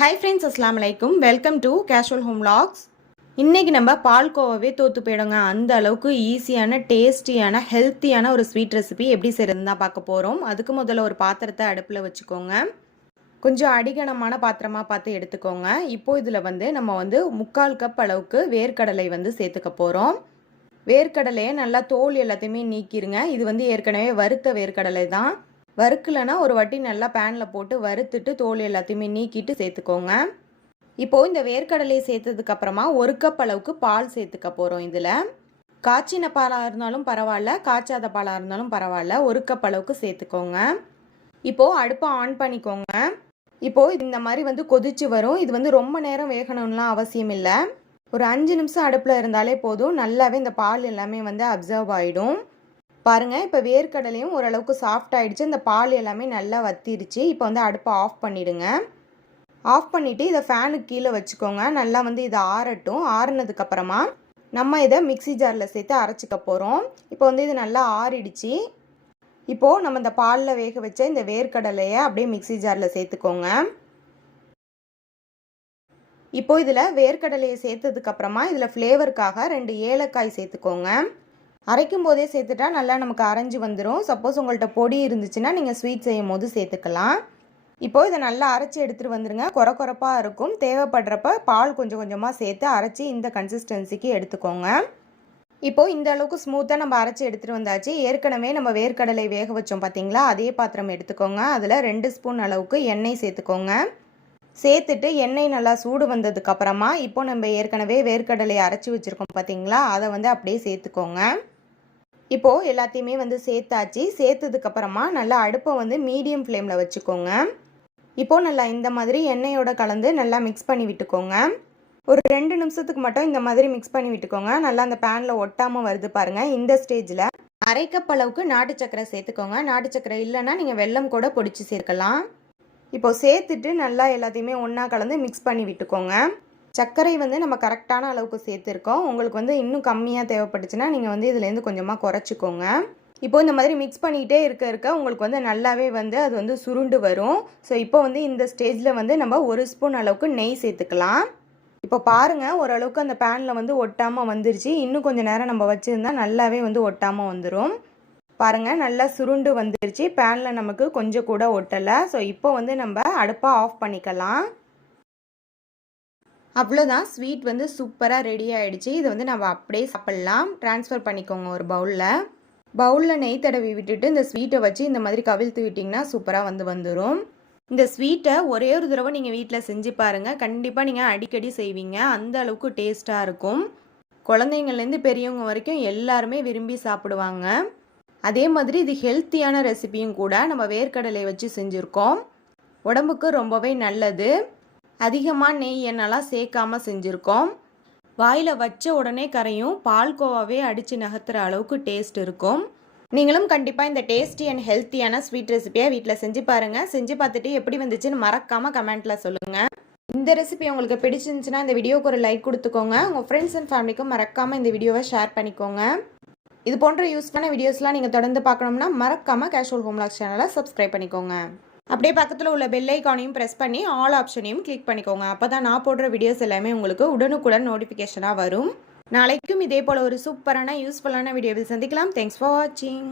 Hi friends அஸ்லாம் வலைக்கும் welcome to casual home logs இன்றைக்கி நம்ம பால்கோவாவே தோற்று போயிடுங்க. அந்த அளவுக்கு ஈஸியான டேஸ்டியான ஹெல்த்தியான ஒரு ஸ்வீட் ரெசிபி எப்படி செய்யறதுன்னு தான் பார்க்க போகிறோம் அதுக்கு முதல்ல ஒரு பாத்திரத்தை அடுப்பில் வச்சுக்கோங்க. கொஞ்சம் அடிகனமான பாத்திரமாக பார்த்து எடுத்துக்கோங்க. இப்போ இதில் வந்து நம்ம வந்து முக்கால் கப் அளவுக்கு வேர்க்கடலை வந்து சேர்த்துக்க போகிறோம் வேர்க்கடலையை நல்லா தோல் எல்லாத்தையுமே நீக்கிருங்க. இது வந்து ஏற்கனவே வறுத்த வேர்க்கடலை தான். வறுக்கலைன்னா ஒரு வாட்டி நல்லா பேனில் போட்டு வறுத்துட்டு தோல் எல்லாத்தையுமே நீக்கிட்டு சேர்த்துக்கோங்க. இப்போது இந்த வேர்க்கடலையை சேர்த்ததுக்கப்புறமா ஒரு கப் அளவுக்கு பால் சேர்த்துக்க போகிறோம் இதில். காய்ச்சின பாலாக இருந்தாலும் பரவாயில்ல காய்ச்சாத பாலாக இருந்தாலும் பரவாயில்ல ஒரு கப் அளவுக்கு சேர்த்துக்கோங்க. இப்போது அடுப்பை ஆன் பண்ணிக்கோங்க. இப்போது இந்த மாதிரி வந்து கொதிச்சு வரும். இது வந்து ரொம்ப நேரம் வேகணும்லாம் அவசியம் இல்லை. ஒரு அஞ்சு நிமிஷம் அடுப்பில் இருந்தாலே போதும். நல்லாவே இந்த பால் எல்லாமே வந்து அப்சர்வ் ஆகிடும் பாருங்கள் இப்போ வேர்க்கடலையும் ஓரளவுக்கு சாஃப்ட் ஆகிடுச்சு இந்த பால் எல்லாமே நல்லா வத்திருச்சு. இப்போ வந்து அடுப்பை ஆஃப் பண்ணிவிடுங்க ஆஃப் பண்ணிவிட்டு இதை ஃபேனுக்கு கீழே வச்சுக்கோங்க. நல்லா வந்து இதை ஆறட்டும். ஆறுனதுக்கப்புறமா நம்ம இதை மிக்சி ஜாரில் சேர்த்து அரைச்சிக்க போகிறோம் இப்போ வந்து இது நல்லா ஆறிடுச்சு. இப்போது நம்ம இந்த பாலில் வேக வச்ச இந்த வேர்க்கடலையை அப்படியே மிக்சி ஜாரில் சேர்த்துக்கோங்க. இப்போது இதில் வேர்க்கடலையை சேர்த்ததுக்கப்புறமா இதில் ஃப்ளேவருக்காக ரெண்டு ஏலக்காய் சேர்த்துக்கோங்க. அரைக்கும் போதே சேர்த்துட்டா நல்லா நமக்கு அரைஞ்சி வந்துடும் சப்போஸ் உங்கள்கிட்ட பொடி இருந்துச்சுன்னா நீங்கள் ஸ்வீட் செய்யும் போது சேர்த்துக்கலாம். இப்போது இதை நல்லா அரைச்சி எடுத்துகிட்டு வந்துடுங்க குறை குறைப்பாக இருக்கும். தேவைப்படுறப்ப பால் கொஞ்சம் கொஞ்சமாக சேர்த்து அரைச்சி இந்த கன்சிஸ்டன்சிக்கு எடுத்துக்கோங்க. இப்போது இந்த அளவுக்கு ஸ்மூத்தாக நம்ம அரைச்சி எடுத்துகிட்டு வந்தாச்சு. ஏற்கனவே நம்ம வேர்க்கடலை வேக வச்சோம் பார்த்தீங்களா அதே பாத்திரம் எடுத்துக்கோங்க. அதில் ரெண்டு ஸ்பூன் அளவுக்கு எண்ணெய் சேர்த்துக்கோங்க. சேர்த்துட்டு எண்ணெய் நல்லா சூடு வந்ததுக்கப்புறமா இப்போ நம்ம ஏற்கனவே வேர்க்கடலையை அரைச்சி வச்சுருக்கோம் பார்த்தீங்களா அதை வந்து அப்படியே சேர்த்துக்கோங்க. இப்போது எல்லாத்தையுமே வந்து சேர்த்தாச்சு. சேர்த்ததுக்கப்புறமா நல்லா அடுப்பை வந்து மீடியம் ஃப்ளேமில் வச்சுக்கோங்க. இப்போது நல்லா இந்த மாதிரி எண்ணெயோட கலந்து நல்லா மிக்ஸ் பண்ணி விட்டுக்கோங்க. ஒரு ரெண்டு நிமிஷத்துக்கு மட்டும் இந்த மாதிரி மிக்ஸ் பண்ணி விட்டுக்கோங்க. நல்லா அந்த பேனில் ஒட்டாமல் வருது பாருங்கள் இந்த ஸ்டேஜில் அரை கப் அளவுக்கு நாட்டு சக்கரை சேர்த்துக்கோங்க. நாட்டு சக்கரை இல்லைன்னா நீங்கள் வெல்லம் கூட பொடிச்சு சேர்க்கலாம். இப்போது சேர்த்துட்டு நல்லா எல்லாத்தையுமே ஒன்றா கலந்து மிக்ஸ் பண்ணி விட்டுக்கோங்க. சர்க்கரை வந்து நம்ம கரெக்டான அளவுக்கு சேர்த்துருக்கோம். உங்களுக்கு வந்து இன்னும் கம்மியாக தேவைப்பட்டுச்சுன்னா நீங்கள் வந்து இதுலேருந்து கொஞ்சமாக குறைச்சிக்கோங்க. இப்போ இந்த மாதிரி மிக்ஸ் பண்ணிகிட்டே இருக்க இருக்க உங்களுக்கு வந்து நல்லாவே வந்து அது வந்து சுருண்டு வரும். ஸோ இப்போ வந்து இந்த ஸ்டேஜில் வந்து நம்ம ஒரு ஸ்பூன் அளவுக்கு நெய் சேர்த்துக்கலாம். இப்போ பாருங்கள் ஓரளவுக்கு அந்த பேனில் வந்து ஒட்டாமல் வந்துருச்சு. இன்னும் கொஞ்சம் நேரம் நம்ம வச்சுருந்தா நல்லாவே வந்து ஒட்டாமல் வந்துடும் பாருங்கள் நல்லா சுருண்டு வந்துருச்சு. பேனில் நமக்கு கொஞ்சம் கூட ஒட்டலை. ஸோ இப்போ வந்து நம்ம அடுப்பாக ஆஃப் பண்ணிக்கலாம். அவ்வளோதான் ஸ்வீட் வந்து சூப்பராக ரெடி ஆகிடுச்சு இதை வந்து நம்ம அப்படியே சாப்பிட்லாம். ட்ரான்ஸ்ஃபர் பண்ணிக்கோங்க ஒரு பவுலில் பவுலில் நெய் தடவி விட்டுட்டு இந்த ஸ்வீட்டை வச்சு இந்த மாதிரி கவிழ்த்து விட்டிங்கன்னா சூப்பராக வந்து வந்துடும் இந்த ஸ்வீட்டை ஒரே ஒரு தடவை நீங்கள் வீட்டில் செஞ்சு பாருங்கள் கண்டிப்பாக நீங்கள் அடிக்கடி செய்வீங்க. அந்த அளவுக்கு டேஸ்ட்டாக இருக்கும். குழந்தைங்கள்லேருந்து பெரியவங்க வரைக்கும் எல்லாருமே விரும்பி சாப்பிடுவாங்க. அதே மாதிரி இது ஹெல்த்தியான ரெசிபியும் கூட நம்ம வேர்க்கடலை வச்சு செஞ்சுருக்கோம். உடம்புக்கு ரொம்பவே நல்லது. அதிகமாக நெய் எண்ணெய்லாம் சேர்க்காம செஞ்சுருக்கோம். வாயில் வச்ச உடனே கரையும் பால்கோவாவே அடித்து நகர்த்துற அளவுக்கு டேஸ்ட் இருக்கும். நீங்களும் கண்டிப்பாக இந்த டேஸ்டி அண்ட் ஹெல்த்தியான ஸ்வீட் ரெசிபியாக வீட்டில் செஞ்சு பாருங்கள் செஞ்சு பார்த்துட்டு எப்படி வந்துச்சுன்னு மறக்காமல் கமெண்ட்டில் சொல்லுங்கள் இந்த ரெசிபி உங்களுக்கு பிடிச்சிருந்துச்சுன்னா இந்த வீடியோக்கு ஒரு லைக் கொடுத்துக்கோங்க. உங்கள் ஃப்ரெண்ட்ஸ் அண்ட் ஃபேமிலிக்கும் மறக்காமல் இந்த வீடியோவை ஷேர் பண்ணிக்கோங்க. இது போன்ற யூஸ்ஃபுல்லான வீடியோஸ்லாம் நீங்கள் தொடர்ந்து பார்க்கணும்னா மறக்காமல் கேஷுவல் ஹோம்லாக் சேனலை சப்ஸ்கிரைப் பண்ணிக்கோங்க. அப்படியே பக்கத்தில் உள்ள பெல் ஐக்கானையும் ப்ரெஸ் பண்ணி ஆல் ஆப்ஷனையும் கிளிக் பண்ணிக்கோங்க. அப்போ தான் நான் போடுற வீடியோஸ் எல்லாமே உங்களுக்கு உடனுக்குடன் நோட்டிஃபிகேஷனாக வரும். நாளைக்கும் இதே போல் ஒரு சூப்பரான யூஸ்ஃபுல்லான வீடியோவில் சந்திக்கலாம். தேங்க்ஸ் ஃபார் வாட்சிங்